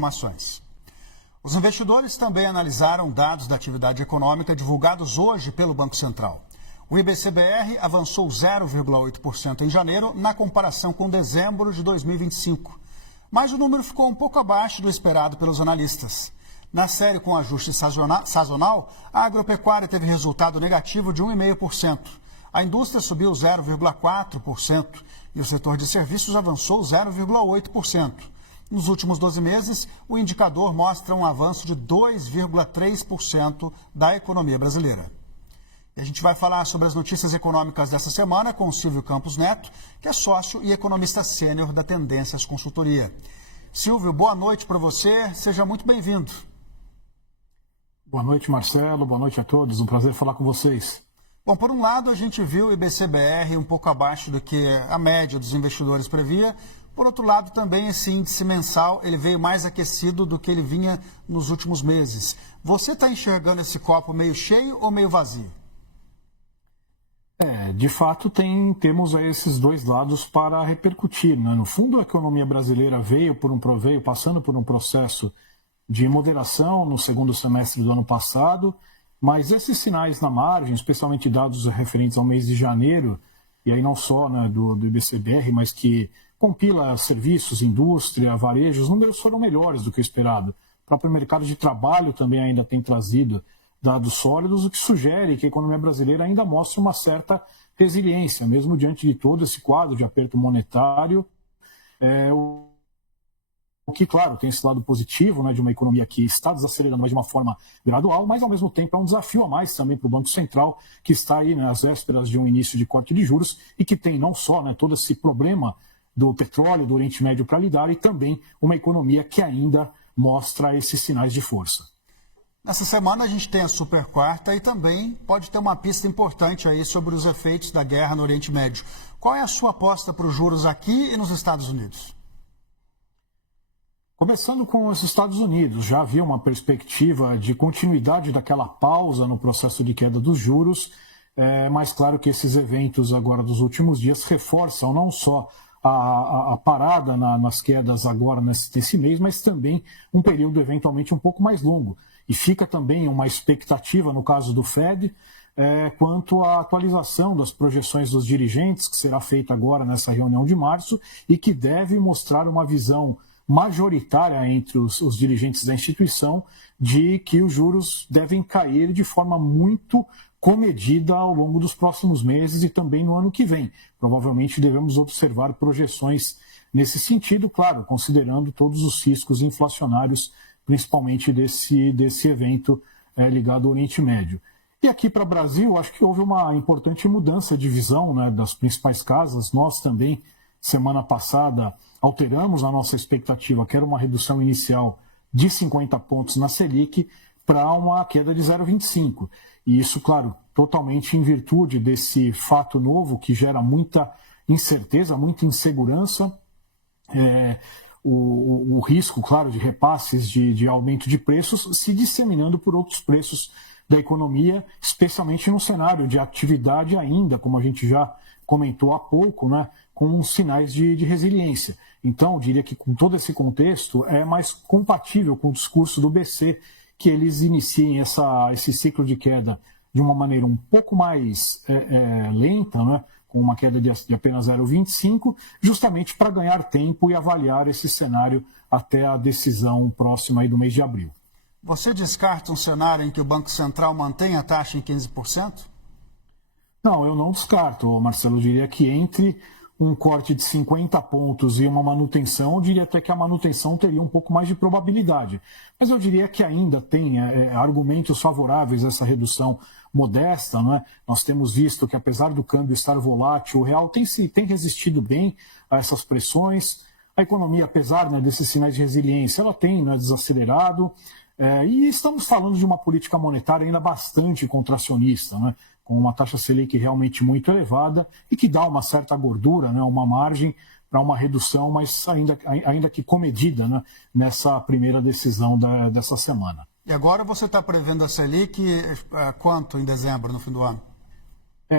informações. Os investidores também analisaram dados da atividade econômica divulgados hoje pelo Banco Central. O IBC-BR avançou 0,8% em janeiro na comparação com dezembro de 2025. Mas o número ficou um pouco abaixo do esperado pelos analistas. Na série com ajuste sazonal, a agropecuária teve resultado negativo de 1,5%. A indústria subiu 0,4% e o setor de serviços avançou 0,8%. Nos últimos 12 meses, o indicador mostra um avanço de 2,3% da economia brasileira. E a gente vai falar sobre as notícias econômicas dessa semana com o Silvio Campos Neto, que é sócio e economista sênior da Tendências Consultoria. Silvio, boa noite para você, seja muito bem-vindo. Boa noite, Marcelo, boa noite a todos, um prazer falar com vocês. Bom, por um lado, a gente viu o IBC-BR um pouco abaixo do que a média dos investidores previa. Por outro lado, também esse índice mensal ele veio mais aquecido do que ele vinha nos últimos meses. Você está enxergando esse copo meio cheio ou meio vazio? De fato, temos esses dois lados para repercutir, né? No fundo, a economia brasileira veio passando por um processo de moderação no segundo semestre do ano passado, mas esses sinais na margem, especialmente dados referentes ao mês de janeiro, e aí não só, né, do IBC-BR, mas que compila serviços, indústria, varejo, os números foram melhores do que o esperado. O próprio mercado de trabalho também ainda tem trazido dados sólidos, o que sugere que a economia brasileira ainda mostra uma certa resiliência, mesmo diante de todo esse quadro de aperto monetário. O que, claro, tem esse lado positivo, né, de uma economia que está desacelerando, mas de uma forma gradual, mas, ao mesmo tempo, é um desafio a mais também para o Banco Central, que está aí, né, às vésperas de um início de corte de juros e que tem não só, né, todo esse problema do petróleo, do Oriente Médio para lidar, e também uma economia que ainda mostra esses sinais de força. Nessa semana a gente tem a super quarta e também pode ter uma pista importante aí sobre os efeitos da guerra no Oriente Médio. Qual é a sua aposta para os juros aqui e nos Estados Unidos? Começando com os Estados Unidos, já havia uma perspectiva de continuidade daquela pausa no processo de queda dos juros, mas claro que esses eventos agora dos últimos dias reforçam não só a parada nas quedas agora nesse mês, mas também um período eventualmente um pouco mais longo. E fica também uma expectativa, no caso do Fed, quanto à atualização das projeções dos dirigentes, que será feita agora nessa reunião de março, e que deve mostrar uma visão majoritária entre os dirigentes da instituição de que os juros devem cair de forma muito comedida ao longo dos próximos meses e também no ano que vem. Provavelmente devemos observar projeções nesse sentido, claro, considerando todos os riscos inflacionários, principalmente desse evento ligado ao Oriente Médio. E aqui para o Brasil, acho que houve uma importante mudança de visão, né, das principais casas. Nós também, semana passada, alteramos a nossa expectativa, que era uma redução inicial de 50 pontos na Selic, para uma queda de 0,25. E isso, claro, totalmente em virtude desse fato novo que gera muita incerteza, muita insegurança, o risco, claro, de repasses de aumento de preços se disseminando por outros preços da economia, especialmente no cenário de atividade ainda, como a gente já comentou há pouco, né, com sinais de resiliência. Então, eu diria que com todo esse contexto é mais compatível com o discurso do BC que eles iniciem esse ciclo de queda de uma maneira um pouco mais lenta, né, com uma queda de apenas 0,25, justamente para ganhar tempo e avaliar esse cenário até a decisão próxima aí do mês de abril. Você descarta um cenário em que o Banco Central mantenha a taxa em 15%? Não, eu não descarto, Marcelo. Eu diria que entre um corte de 50 pontos e uma manutenção, eu diria até que a manutenção teria um pouco mais de probabilidade. Mas eu diria que ainda tem argumentos favoráveis a essa redução modesta, não é? Nós temos visto que, apesar do câmbio estar volátil, o real tem resistido bem a essas pressões. A economia, apesar, né, desses sinais de resiliência, ela tem, né, desacelerado. E estamos falando de uma política monetária ainda bastante contracionista, né, com uma taxa Selic realmente muito elevada e que dá uma certa gordura, né, uma margem para uma redução, mas ainda que comedida, né, nessa primeira decisão dessa semana. E agora você está prevendo a Selic quanto em dezembro, no fim do ano?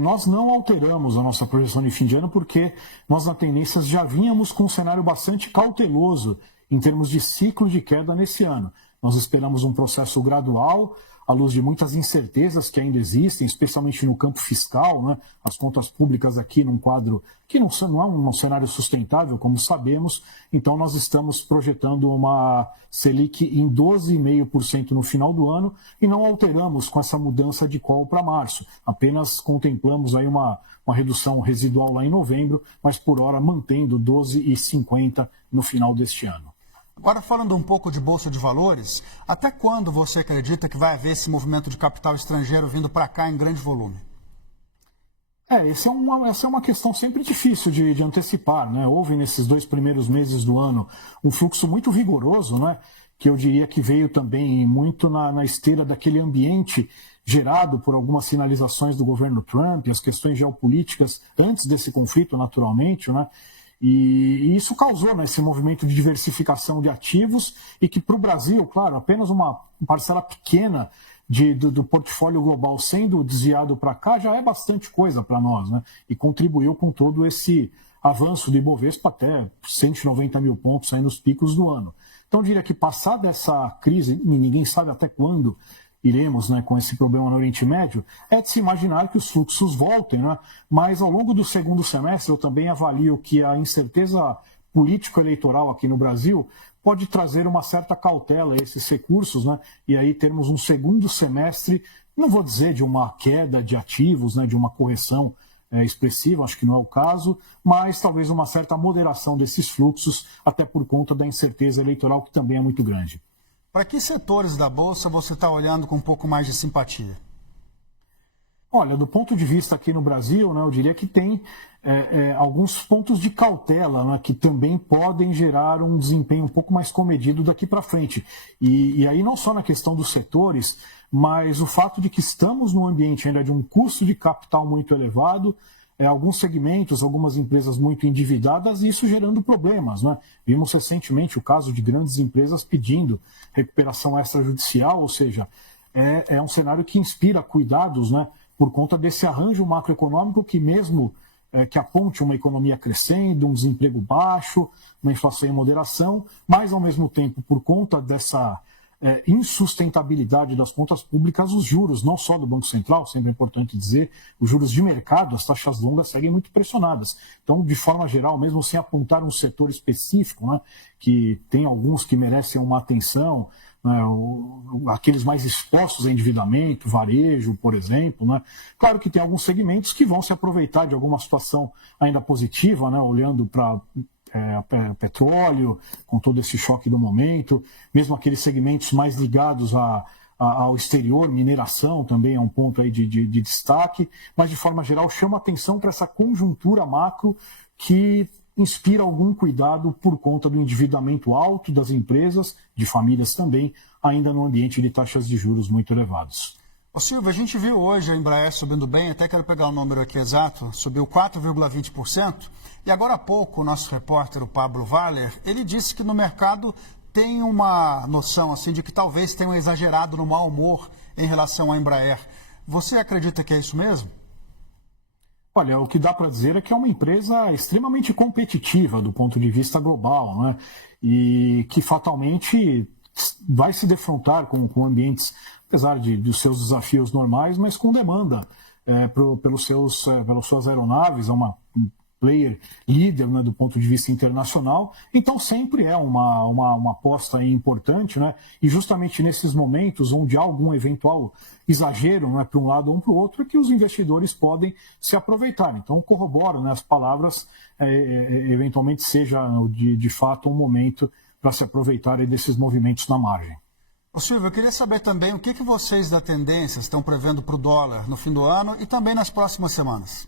Nós não alteramos a nossa projeção de fim de ano porque nós, na Tendências, já vínhamos com um cenário bastante cauteloso em termos de ciclo de queda nesse ano. Nós esperamos um processo gradual, à luz de muitas incertezas que ainda existem, especialmente no campo fiscal, né? As contas públicas aqui num quadro que não é um cenário sustentável, como sabemos, então nós estamos projetando uma Selic em 12,5% no final do ano e não alteramos com essa mudança de call para março, apenas contemplamos aí uma redução residual lá em novembro, mas por hora mantendo 12,50% no final deste ano. Agora, falando um pouco de Bolsa de Valores, até quando você acredita que vai haver esse movimento de capital estrangeiro vindo para cá em grande volume? Essa é uma questão sempre difícil de antecipar, né? Houve nesses 2 primeiros meses do ano um fluxo muito vigoroso, né? Que eu diria que veio também muito na esteira daquele ambiente gerado por algumas sinalizações do governo Trump, as questões geopolíticas antes desse conflito, naturalmente, né? E isso causou, né, esse movimento de diversificação de ativos e que para o Brasil, claro, apenas uma parcela pequena do portfólio global sendo desviado para cá já é bastante coisa para nós, né? E contribuiu com todo esse avanço do Ibovespa até 190 mil pontos aí nos picos do ano. Então eu diria que passada essa crise, e ninguém sabe até quando iremos, né, com esse problema no Oriente Médio, é de se imaginar que os fluxos voltem, né? Mas ao longo do segundo semestre eu também avalio que a incerteza político-eleitoral aqui no Brasil pode trazer uma certa cautela a esses recursos, né? E aí termos um segundo semestre, não vou dizer de uma queda de ativos, né, de uma correção expressiva, acho que não é o caso, mas talvez uma certa moderação desses fluxos, até por conta da incerteza eleitoral que também é muito grande. Para que setores da Bolsa você está olhando com um pouco mais de simpatia? Olha, do ponto de vista aqui no Brasil, né, eu diria que tem alguns pontos de cautela, né, que também podem gerar um desempenho um pouco mais comedido daqui para frente. E aí não só na questão dos setores, mas o fato de que estamos num ambiente ainda de um custo de capital muito elevado, alguns segmentos, algumas empresas muito endividadas, e isso gerando problemas, né? Vimos recentemente o caso de grandes empresas pedindo recuperação extrajudicial, ou seja, é um cenário que inspira cuidados, né, por conta desse arranjo macroeconômico que mesmo que aponte uma economia crescendo, um desemprego baixo, uma inflação em moderação, mas ao mesmo tempo, por conta dessa insustentabilidade das contas públicas, os juros, não só do Banco Central, sempre é importante dizer, os juros de mercado, as taxas longas seguem muito pressionadas. Então, de forma geral, mesmo sem apontar um setor específico, né, que tem alguns que merecem uma atenção, né, aqueles mais expostos a endividamento, varejo, por exemplo, né, claro que tem alguns segmentos que vão se aproveitar de alguma situação ainda positiva, né, olhando para petróleo, com todo esse choque do momento, mesmo aqueles segmentos mais ligados ao exterior, mineração também é um ponto aí de destaque, mas de forma geral chama atenção para essa conjuntura macro que inspira algum cuidado por conta do endividamento alto das empresas, de famílias também, ainda no ambiente de taxas de juros muito elevados. Ô Silvio, a gente viu hoje a Embraer subindo bem, até quero pegar o número aqui exato, subiu 4,20%, e agora há pouco o nosso repórter, o Pablo Valer, ele disse que no mercado tem uma noção assim de que talvez tenham exagerado no mau humor em relação à Embraer. Você acredita que é isso mesmo? Olha, o que dá para dizer é que é uma empresa extremamente competitiva do ponto de vista global, né? E que fatalmente vai se defrontar com ambientes, apesar dos seus desafios normais, mas com demanda pelas suas aeronaves, é um player líder, né, do ponto de vista internacional, então sempre é uma aposta importante, né, e justamente nesses momentos onde há algum eventual exagero, né, para um lado ou para o outro, é que os investidores podem se aproveitar. Então corroboro, né, as palavras, eventualmente seja de fato um momento para se aproveitarem desses movimentos na margem. Ô Silvio, eu queria saber também o que vocês da Tendência estão prevendo para o dólar no fim do ano e também nas próximas semanas.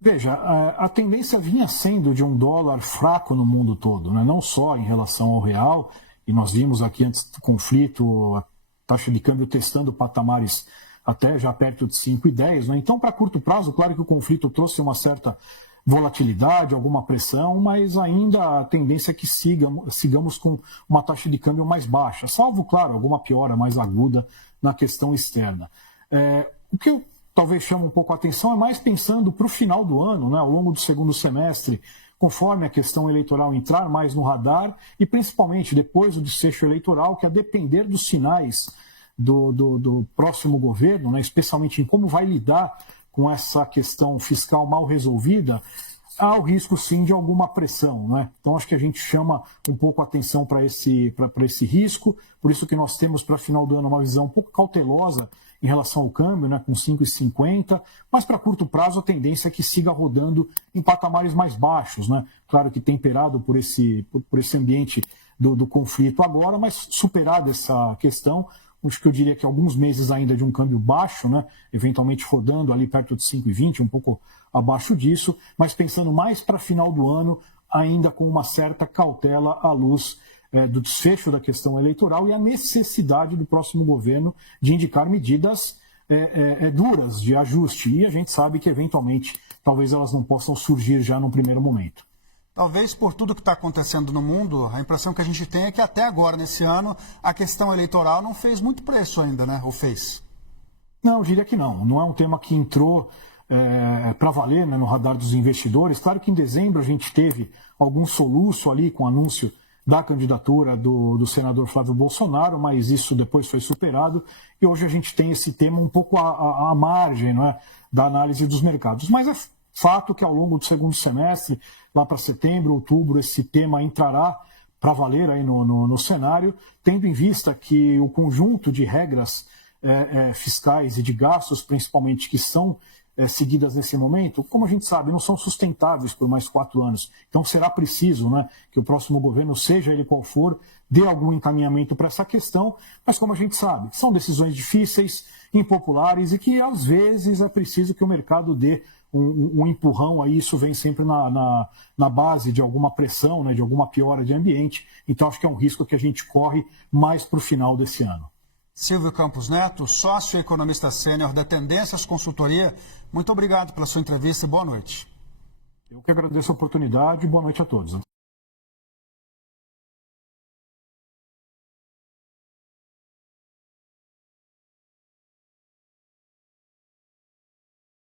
Veja, a tendência vinha sendo de um dólar fraco no mundo todo, né? Não só em relação ao real, e nós vimos aqui antes do conflito a taxa de câmbio testando patamares até já perto de 5,10, né? Então, para curto prazo, claro que o conflito trouxe uma certa volatilidade, alguma pressão, mas ainda a tendência é que sigamos com uma taxa de câmbio mais baixa, salvo, claro, alguma piora mais aguda na questão externa. O que eu talvez chame um pouco a atenção é mais pensando para o final do ano, né, ao longo do segundo semestre, conforme a questão eleitoral entrar mais no radar e principalmente depois do desfecho eleitoral, que a depender dos sinais do próximo governo, né, especialmente em como vai lidar com essa questão fiscal mal resolvida, há o risco sim de alguma pressão, né? Então acho que a gente chama um pouco a atenção para esse risco, por isso que nós temos para final do ano uma visão um pouco cautelosa em relação ao câmbio, né, com 5,50, mas para curto prazo a tendência é que siga rodando em patamares mais baixos, né? Claro que temperado por esse ambiente do conflito agora, mas superada essa questão, acho que eu diria que alguns meses ainda de um câmbio baixo, né, eventualmente rodando ali perto de 5,20, um pouco abaixo disso, mas pensando mais para final do ano, ainda com uma certa cautela à luz do desfecho da questão eleitoral e a necessidade do próximo governo de indicar medidas duras de ajuste. E a gente sabe que, eventualmente, talvez elas não possam surgir já num primeiro momento. Talvez por tudo que está acontecendo no mundo, a impressão que a gente tem é que até agora, nesse ano, a questão eleitoral não fez muito preço ainda, né? Ou fez? Não, eu diria que não. Não é um tema que entrou para valer, né, no radar dos investidores. Claro que em dezembro a gente teve algum soluço ali com o anúncio da candidatura do senador Flávio Bolsonaro, mas isso depois foi superado e hoje a gente tem esse tema um pouco à margem, não é, da análise dos mercados. Mas é fato que ao longo do segundo semestre, lá para setembro, outubro, esse tema entrará para valer aí no cenário, tendo em vista que o conjunto de regras fiscais e de gastos, principalmente, que são seguidas nesse momento, como a gente sabe, não são sustentáveis por mais 4 anos. Então será preciso, né, que o próximo governo, seja ele qual for, dê algum encaminhamento para essa questão, mas como a gente sabe, são decisões difíceis, impopulares e que às vezes é preciso que o mercado dê um empurrão, aí isso vem sempre na base de alguma pressão, né, de alguma piora de ambiente, então acho que é um risco que a gente corre mais para o final desse ano. Silvio Campos Neto, sócio e economista sênior da Tendências Consultoria, muito obrigado pela sua entrevista e boa noite. Eu que agradeço a oportunidade e boa noite a todos.